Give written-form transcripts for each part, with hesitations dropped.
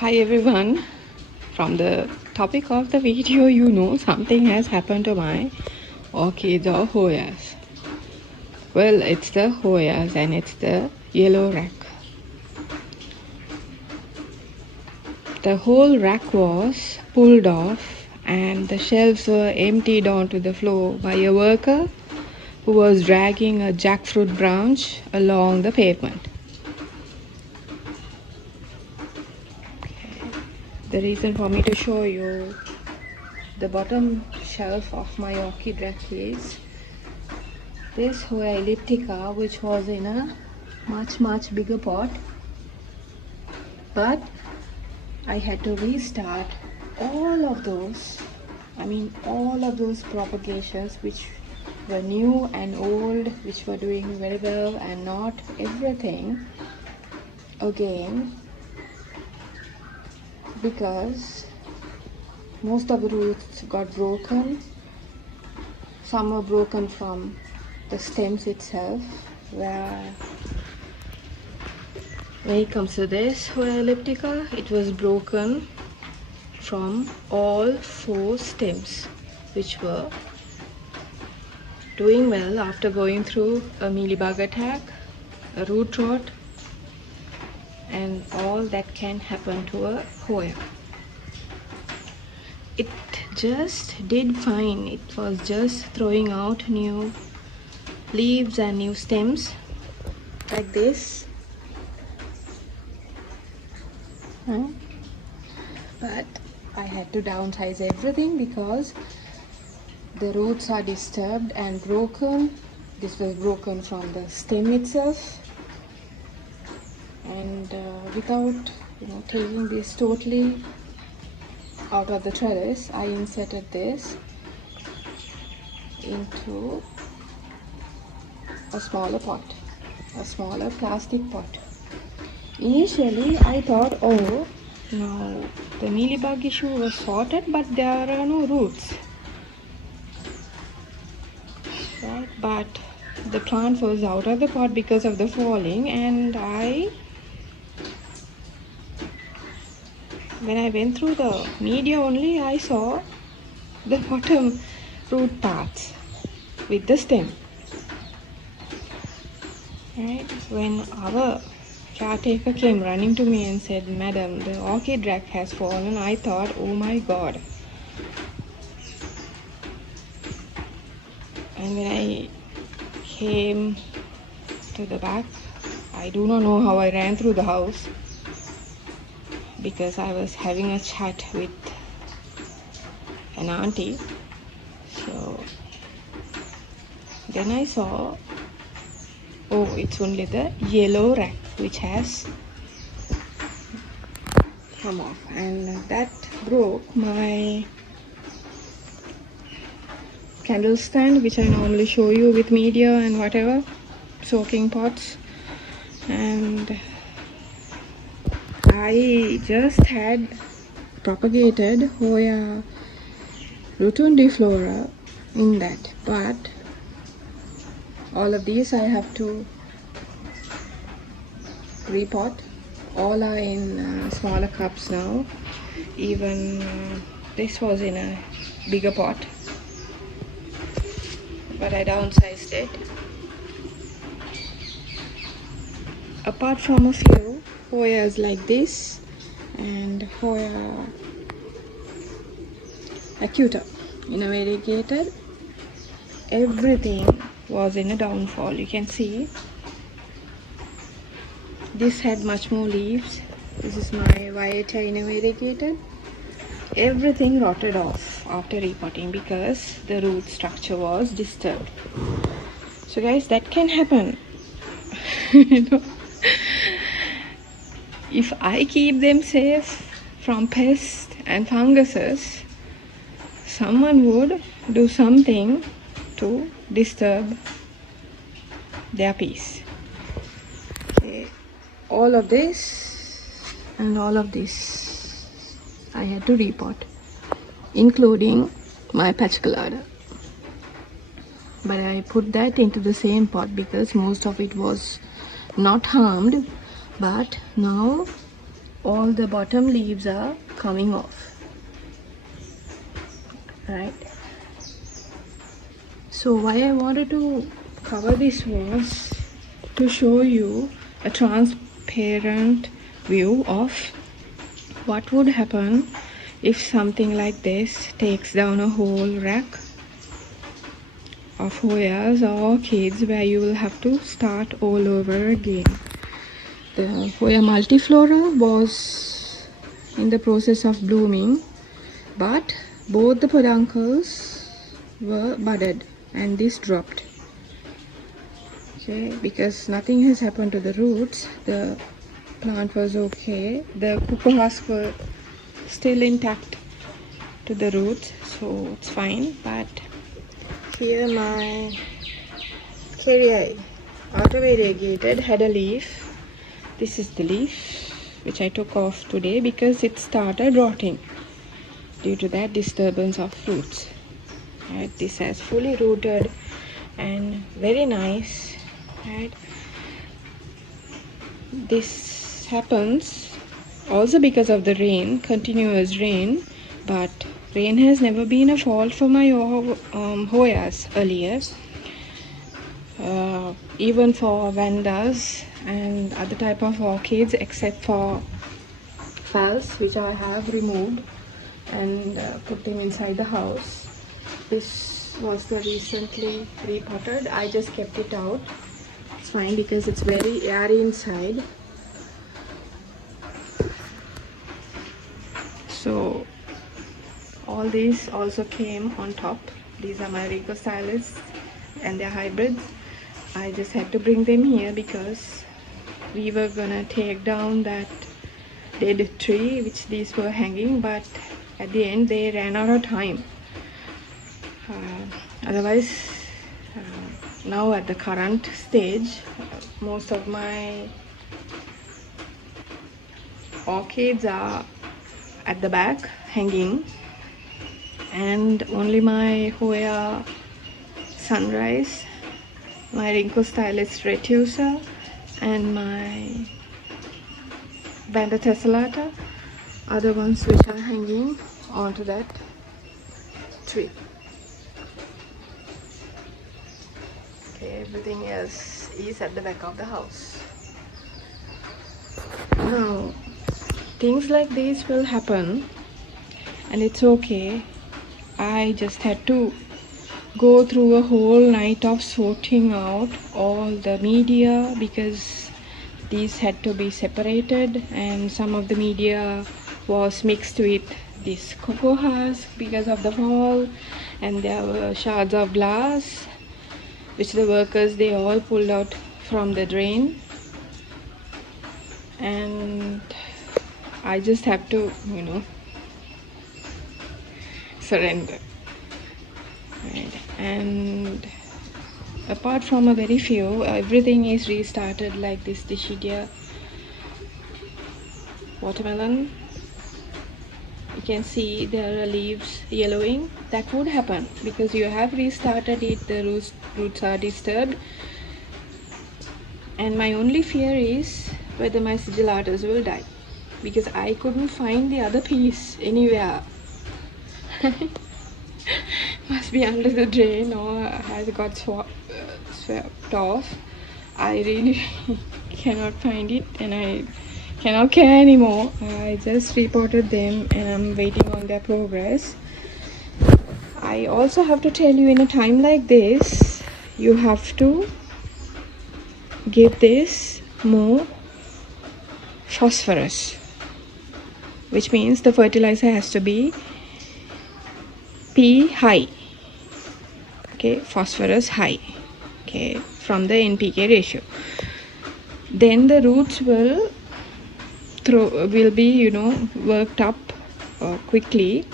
Hi everyone. From the topic of the video, you know something has happened to my orchids or Hoyas. Well, it's the Hoyas and it's the yellow rack. The whole rack was pulled off and the shelves were emptied onto the floor by a worker who was dragging a jackfruit branch along the pavement. The reason for me to show you the bottom shelf of my orchid rack is this Hoya elliptica, which was in a much bigger pot, but I had to restart all of those propagations which were new and old, which were doing very well and not everything again, because most of the roots got broken. Some were broken from the stems itself. When it comes to this Hoya elliptica, it was broken from all 4 stems, which were doing well after going through a mealybug attack, a root rot, and all that can happen to a Hoya. It just did fine. It was just throwing out new leaves and new stems like this. But I had to downsize everything because the roots are disturbed and broken. This was broken from the stem itself. And without taking this totally out of the trellis, I inserted this into a smaller pot, a smaller plastic pot. Initially I thought, oh, now the mealybug issue was sorted, but there are no roots, right? But the plant was out of the pot because of the falling, and when I went through the media only, I saw the bottom root parts with the stem. Right? When our caretaker came running to me and said, "Madam, the orchid rack has fallen," I thought, oh my god. And when I came to the back, I do not know how I ran through the house, because I was having a chat with an auntie. So then I saw, oh, it's only the yellow rack which has come off, and that broke my candle stand, which I normally show you with media and whatever, soaking pots. And I just had propagated Hoya rotundiflora in that, but all of these I have to repot. All are in smaller cups now. Even this was in a bigger pot, but I downsized it. Apart from a few Hoyas like this and Hoya acuta in a variegated, everything was in a downfall. You can see this had much more leaves. This is my Vieta in a variegated. Everything rotted off after repotting because the root structure was disturbed. So guys, that can happen. If I keep them safe from pests and funguses, someone would do something to disturb their peace. Okay. All of this and all of this I had to repot, including my patch colada. But I put that into the same pot because most of it was not harmed, but now all the bottom leaves are coming off, right? So why I wanted to cover this was to show you a transparent view of what would happen if something like this takes down a whole rack of Hoyas or orchids, where you will have to start all over again. The Hoya multiflora was in the process of blooming, but both the peduncles were budded and this dropped. Okay, because nothing has happened to the roots, the plant was okay. The cuckoo husk were still intact to the roots, so it's fine. But here my Carrier auto-variegated had a leaf. This is the leaf which I took off today because it started rotting due to that disturbance of roots. Right, this has fully rooted and very nice. Right, this happens also because of the rain, continuous rain, but rain has never been a fault for my Hoyas earlier. Even for vandas and other type of orchids, except for falls, which I have removed and put them inside the house. This was the recently repotted. I just kept it out. It's fine because it's very airy inside. So all these also came on top. These are my Rico stylists and they're hybrids. I just had to bring them here because we were gonna take down that dead tree which these were hanging, but at the end they ran out of time. Otherwise, now at the current stage, most of my orchids are at the back hanging, and only my Hoya Sunrise, my Rinko Stylist Retusa, and my Banda Tessellata are the ones which are hanging onto that tree. Okay, everything else is at the back of the house. Now, things like this will happen and it's okay. I just had to go through a whole night of sorting out all the media because these had to be separated, and some of the media was mixed with this cocoa husk because of the fall, and there were shards of glass which the workers, they all pulled out from the drain, and I just have to, surrender. Right. And apart from a very few, everything is restarted, like this Dischidia watermelon. You can see there are leaves yellowing. That would happen because you have restarted it, the roots are disturbed. And my only fear is whether my sigillatas will die, because I couldn't find the other piece anywhere. Must be under the drain or has got swept off. I really cannot find it and I cannot care anymore. I just reported them and I'm waiting on their progress. I also have to tell you, in a time like this, you have to give this more phosphorus, which means the fertilizer has to be P high, okay, phosphorus high, okay, from the NPK ratio. Then the roots will be worked up quickly,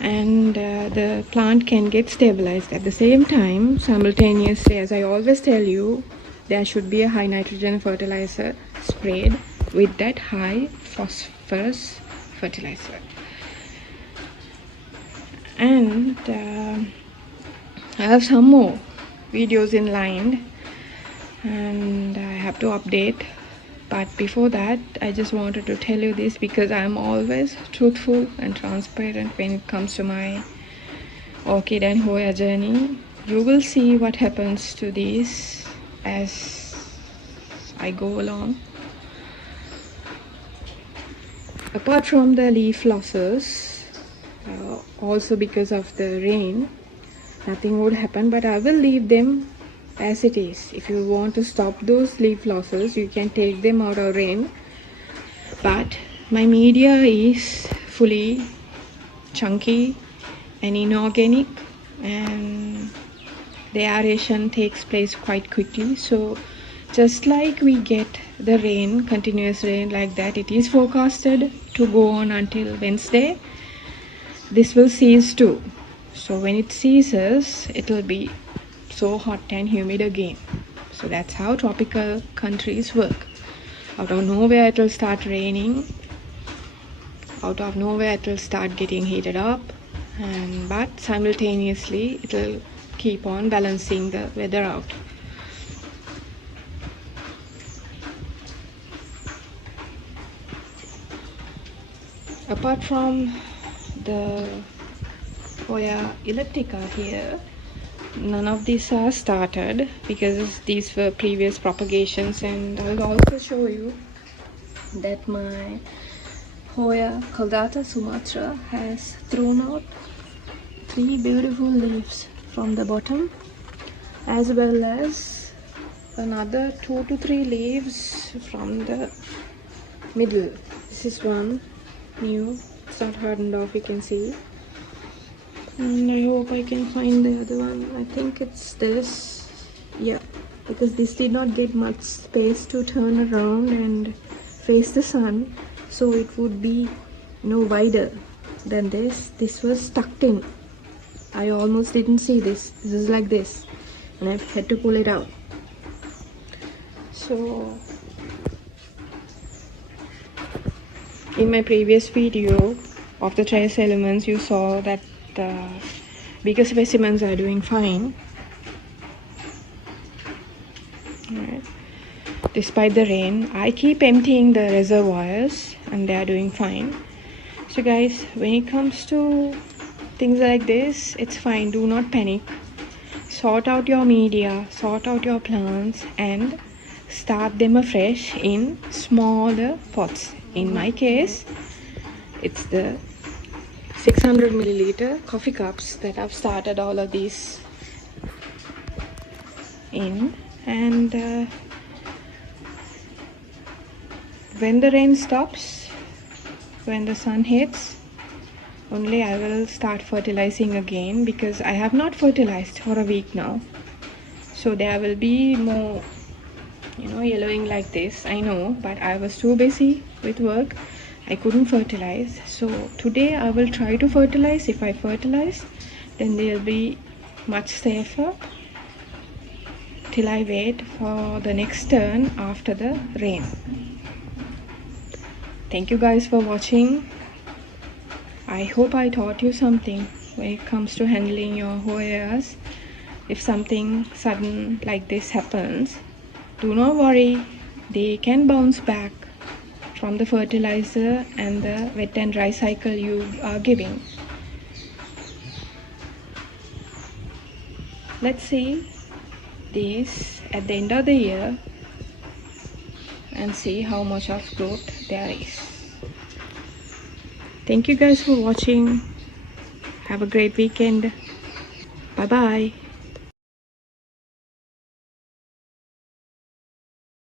and the plant can get stabilized. At the same time, simultaneously, as I always tell you, there should be a high nitrogen fertilizer sprayed with that high phosphorus fertilizer. And I have some more videos in line and I have to update But before that, I just wanted to tell you this because I'm always truthful and transparent when it comes to my orchid and Hoya journey. You will see what happens to these as I go along. Apart from the leaf losses, also because of the rain, nothing would happen, but I will leave them as it is. If you want to stop those leaf losses, you can take them out of rain, but my media is fully chunky and inorganic, and the aeration takes place quite quickly. So just like we get the rain, continuous rain like that, it is forecasted to go on until Wednesday. This will cease too. So when it ceases, it will be so hot and humid again. So that's how tropical countries work. Out of nowhere it will start raining, out of nowhere it will start getting heated up, but simultaneously it will keep on balancing the weather out. Apart from the Hoya elliptica here, none of these are started because these were previous propagations, and I'll also show you that my Hoya Caudata Sumatra has thrown out 3 beautiful leaves from the bottom, as well as another 2 to 3 leaves from the middle. This is one new, it's not hardened off, you can see. And I hope I can find the other one. I think it's this. Yeah, because this did not get much space to turn around and face the sun, so it would be wider than this. This was tucked in. I almost didn't see this. This is like this, and I've had to pull it out. So in my previous video of the trace elements, you saw that the bigger specimens are doing fine. Right. Despite the rain, I keep emptying the reservoirs and they are doing fine. So guys, when it comes to things like this, it's fine. Do not panic. Sort out your media, sort out your plants, and start them afresh in smaller pots. In my case, it's the 600 milliliter coffee cups that I've started all of these in, and when the rain stops, when the sun hits, only I will start fertilizing again, because I have not fertilized for a week now. So there will be more yellowing like this, I know, but I was too busy with work. I couldn't fertilize. So today I will try to fertilize. If I fertilize, then they'll be much safer till I wait for the next turn after the rain. Thank you guys for watching. I hope I taught you something when it comes to handling your Hoyas. If something sudden like this happens, do not worry, they can bounce back from the fertilizer and the wet and dry cycle you are giving. Let's see these at the end of the year and see how much of growth there is. Thank you guys for watching. Have a great weekend. Bye bye.